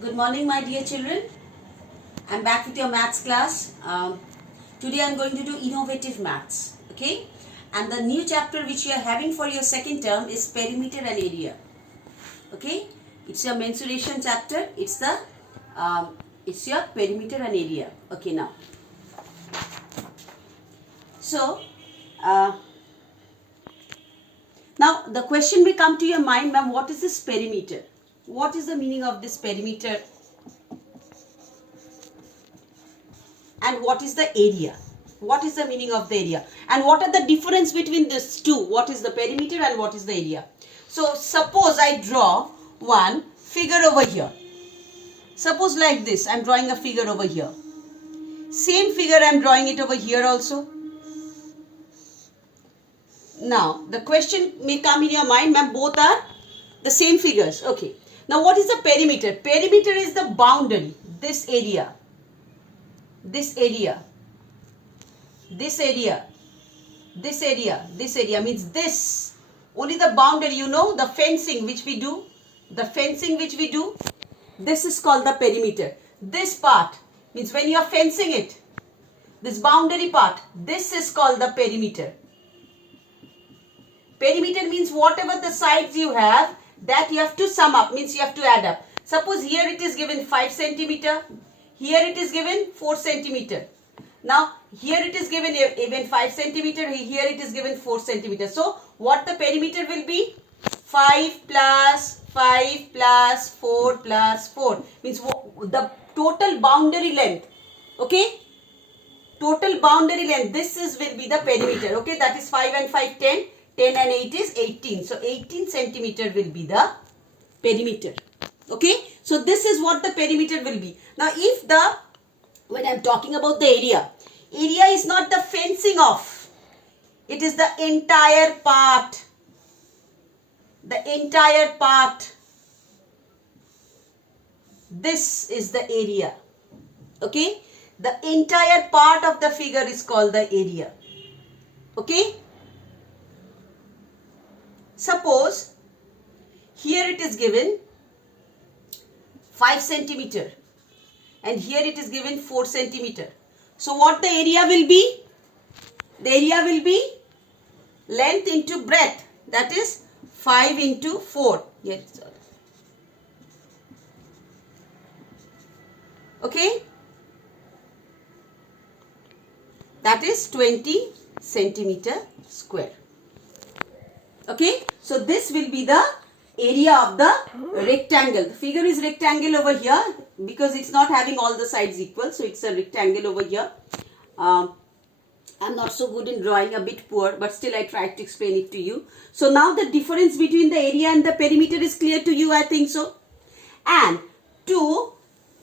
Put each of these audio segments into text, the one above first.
Good morning, my dear children. I'm back with your maths class. Today I'm going to do innovative maths. Okay? And the new chapter which you are having for your second term is perimeter and area. Okay? It's your mensuration chapter. It's your perimeter and area. Okay, now. So, now the question may come to your mind, ma'am, what is this perimeter? What is the meaning of this perimeter? And what is the area? What is the meaning of the area? And what are the difference between these two? What is the perimeter and what is the area? So suppose I draw one figure over here. Suppose like this, I am drawing a figure over here. Same figure I am drawing it over here also. Now the question may come in your mind, ma'am, both are the same figures. Okay. Now what is the perimeter? Perimeter is the boundary, this area. This area, this area, this area, this area means this. Only the boundary, you know, the fencing which we do. The fencing which we do, this is called the perimeter. This part means when you are fencing it, this boundary part, this is called the perimeter. Perimeter means whatever the sides you have, that you have to sum up, means you have to add up. Suppose here it is given 5 centimeter. Here it is given 4 centimeter. Now here it is given even 5 centimeter. Here it is given 4 centimeter. So what the perimeter will be? 5 plus 5 plus 4 plus 4 means the total boundary length. Okay? Total boundary length. This will be the perimeter. Okay? That is 5 and 5, 10. 10 and 8 is 18. So 18 centimeter will be the perimeter. Okay, so this is what the perimeter will be. Now when I am talking about the area is not the fencing off. It is the entire part. The entire part. This is the area. Okay, the entire part of the figure is called the area. Okay, suppose here it is given 5 centimeter and here it is given 4 centimeter. So what the area will be? The area will be length into breadth, that is 5 into 4. Yes. Okay, that is 20 centimeter square. Okay, so this will be the area of the rectangle. The figure is rectangle over here because it's not having all the sides equal. So it's a rectangle over here. I'm not so good in drawing, a bit poor, but still I tried to explain it to you. So now the difference between the area and the perimeter is clear to you, I think so. And to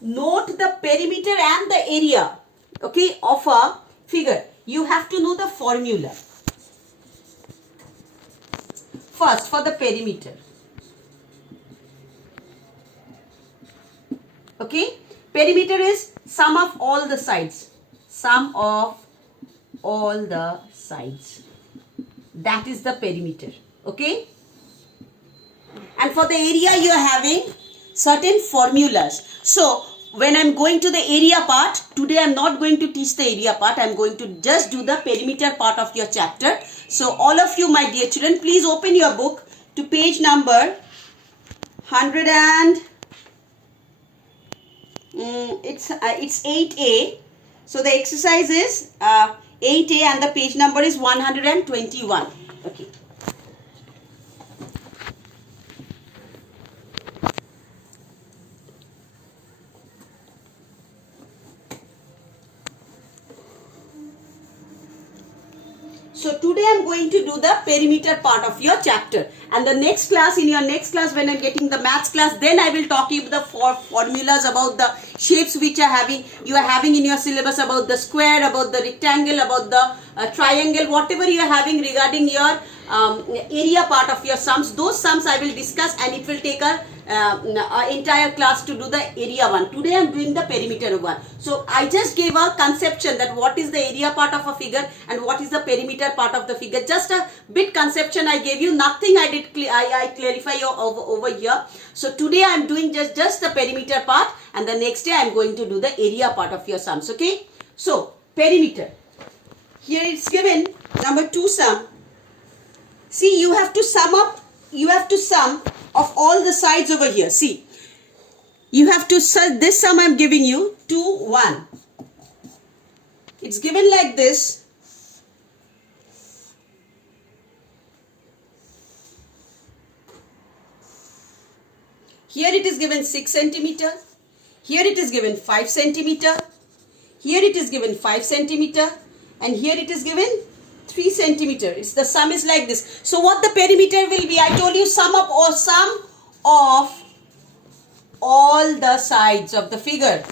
note the perimeter and the area, okay, of a figure, you have to know the formula. First, for the perimeter. Okay, perimeter is sum of all the sides. Sum of all the sides. That is the perimeter. Okay. And for the area you are having certain formulas. So when I am going to the area part, today I am not going to teach the area part. I am going to just do the perimeter part of your chapter. So all of you, my dear children, please open your book to page number 100 and it's 8A. So the exercise is 8A and the page number is 121. Okay. So today I am going to do the perimeter part of your chapter, and the next class, in your next class, when I am getting the maths class, then I will talk you the formulas about the shapes which you are having in your syllabus, about the square, about the rectangle, about the triangle, whatever you are having regarding your area part of your sums. Those sums I will discuss, and it will take entire class to do the area one. Today I am doing the perimeter one. So I just gave a conception that what is the area part of a figure and what is the perimeter part of the figure. Just a bit conception I gave you. Nothing I did. I clarify over here. So today I am doing just the perimeter part, and the next day I am going to do the area part of your sums. Okay. So perimeter. Here it's given number 2 sum. See, you have to sum up. You have to sum of all the sides over here. See, you have to this sum I am giving you 2, 1. It's given like this. Here it is given 6 centimeter. Here it is given 5 centimeter. Here it is given 5 centimeter. And here it is given 3 centimeter. The sum is like this. So what the perimeter will be? I told you sum up or sum of all the sides of the figure.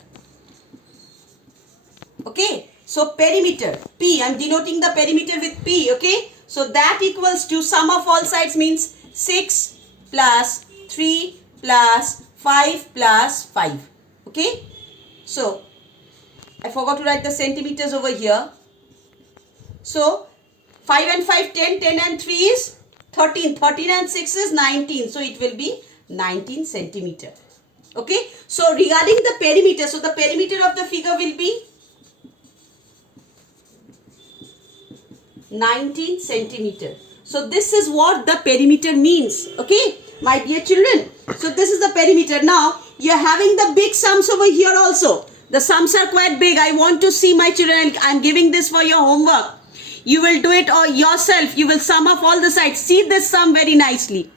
Okay. So perimeter, P. I am denoting the perimeter with P. Okay. So that equals to sum of all sides means 6 plus 3 plus 5 plus 5. Okay. So I forgot to write the centimeters over here. So 5 and 5, 10, 10 and 3 is 13, 13 and 6 is 19. So it will be 19 centimeter. Okay. So regarding the perimeter, so the perimeter of the figure will be 19 centimeter. So this is what the perimeter means. Okay, my dear children. So this is the perimeter. Now you are having the big sums over here also. The sums are quite big. I want to see my children. I am giving this for your homework. You will do it or yourself. You will sum up all the sides. See this sum very nicely.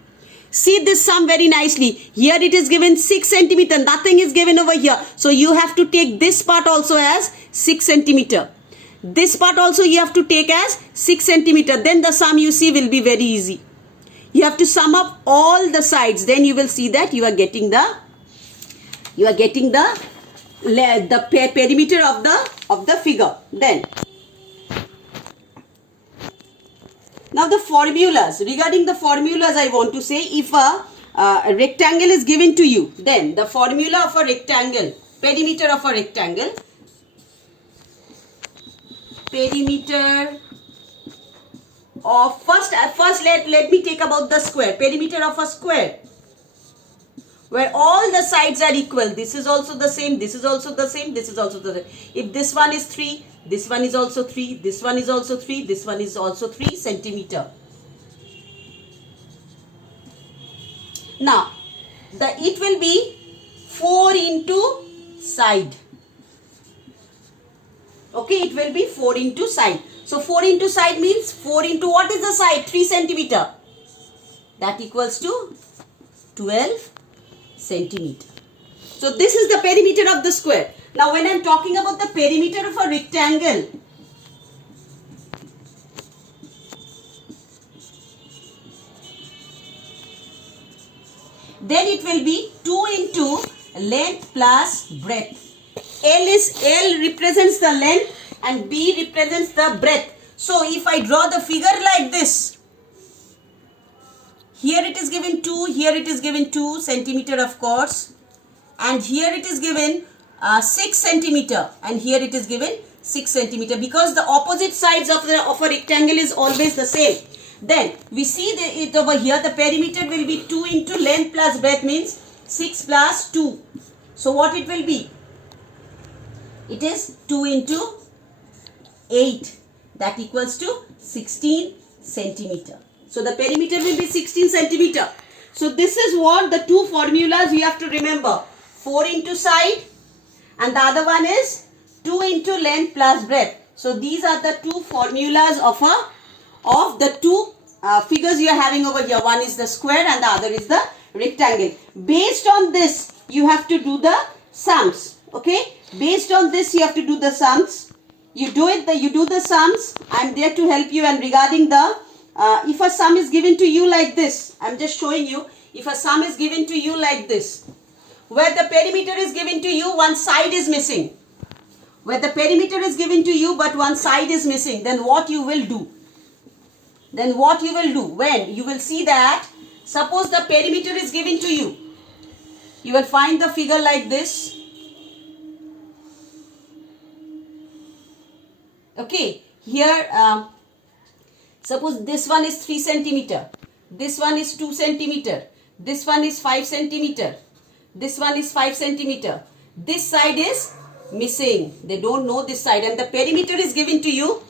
See this sum very nicely. Here it is given 6 centimeter. Nothing is given over here. So you have to take this part also as 6 centimeter. This part also you have to take as 6 centimeter. Then the sum you see will be very easy. You have to sum up all the sides. Then you will see that you are getting the perimeter of the figure. Then now the formulas. Regarding the formulas, I want to say, if a rectangle is given to you, then the formula of a rectangle, perimeter of a rectangle, perimeter of first let me take about the square. Perimeter of a square, where all the sides are equal. This is also the same, this is also the same, this is also the same. If this one is 3, this one is also 3, this one is also 3, this one is also 3 centimeter. Now, it will be 4 into side. Okay, it will be 4 into side. So 4 into side means 4 into what is the side? 3 centimeter. That equals to 12 centimeter. So this is the perimeter of the square. Now when I am talking about the perimeter of a rectangle, then it will be 2 into length plus breadth. L represents the length and B represents the breadth. So if I draw the figure like this, here it is given 2, here it is given 2 centimeter of course, and here it is given 6 centimeter, and here it is given 6 centimeter, because the opposite sides of a rectangle is always the same. Then we see it over here, the perimeter will be 2 into length plus breadth means 6 plus 2. So what it will be? It is 2 into 8, that equals to 16 centimeter. So the perimeter will be 16 centimeter. So this is what the two formulas you have to remember. 4 into side and the other one is 2 into length plus breadth. So these are the two formulas of the two figures you are having over here. One is the square and the other is the rectangle. Based on this you have to do the sums. Okay, based on this you have to do the sums. You do the sums. I am there to help you. And regarding the if a sum is given to you like this, I am just showing you. If a sum is given to you like this, where the perimeter is given to you, one side is missing. Where the perimeter is given to you but one side is missing, then what you will do? When you will see that, suppose the perimeter is given to you You will find the figure like this. Okay, here suppose this one is 3 centimeter, this one is 2 centimeter, this one is 5 centimeter, this one is 5 centimeter. This side is missing. They don't know this side, and the perimeter is given to you.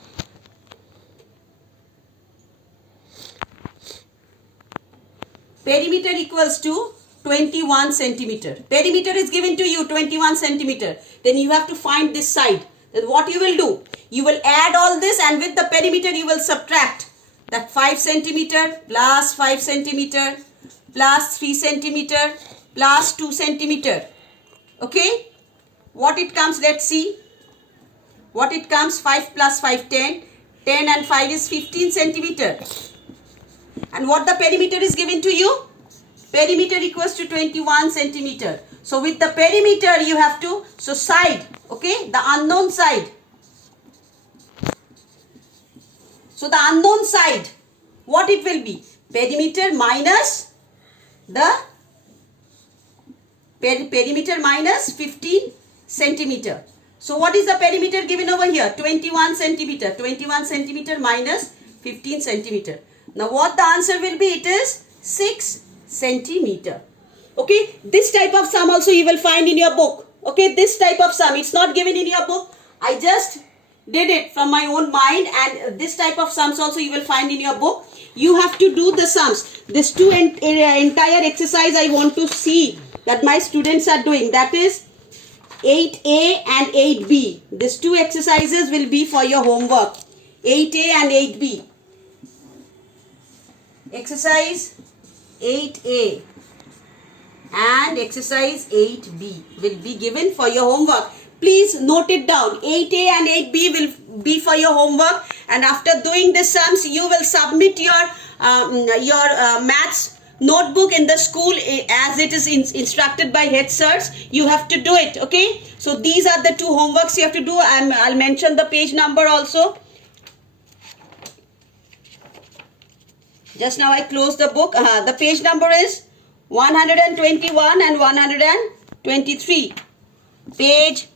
Perimeter equals to 21 centimeter. Perimeter is given to you 21 centimeter. Then you have to find this side. Then what you will do? You will add all this, and with the perimeter you will subtract that 5 centimeter plus 5 centimeter plus 3 centimeter plus 2 centimeter. Okay? What it comes? Let's see. What it comes? 5 plus 5, 10. 10 and 5 is 15 centimeter. And what the perimeter is given to you? Perimeter equals to 21 centimeter. So with the perimeter you have to, so side, okay, the unknown side. So the unknown side, what it will be? Perimeter minus the perimeter minus 15 centimeter. So what is the perimeter given over here? 21 centimeter. 21 centimeter minus 15 centimeter. Now what the answer will be? It is 6 centimeter. Okay, this type of sum also you will find in your book. Okay, this type of sum, it's not given in your book. I just did it from my own mind, and this type of sums also you will find in your book. You have to do the sums. This entire exercise I want to see that my students are doing. That is 8A and 8B. These two exercises will be for your homework. 8A and 8B. Exercise 8A and exercise 8B will be given for your homework. Please note it down. 8A and 8B will be for your homework, and after doing the sums you will submit your maths notebook in the school as it is instructed by head sirs. You have to do it. Okay, so these are the two homeworks you have to do. I'll mention the page number also. Just now I closed the book. The page number is 121 and 123. Page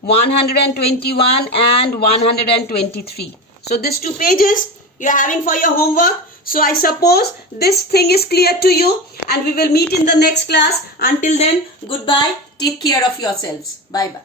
121 and 123. So these two pages you are having for your homework. So I suppose this thing is clear to you, and we will meet in the next class. Until then, goodbye. Take care of yourselves. Bye bye.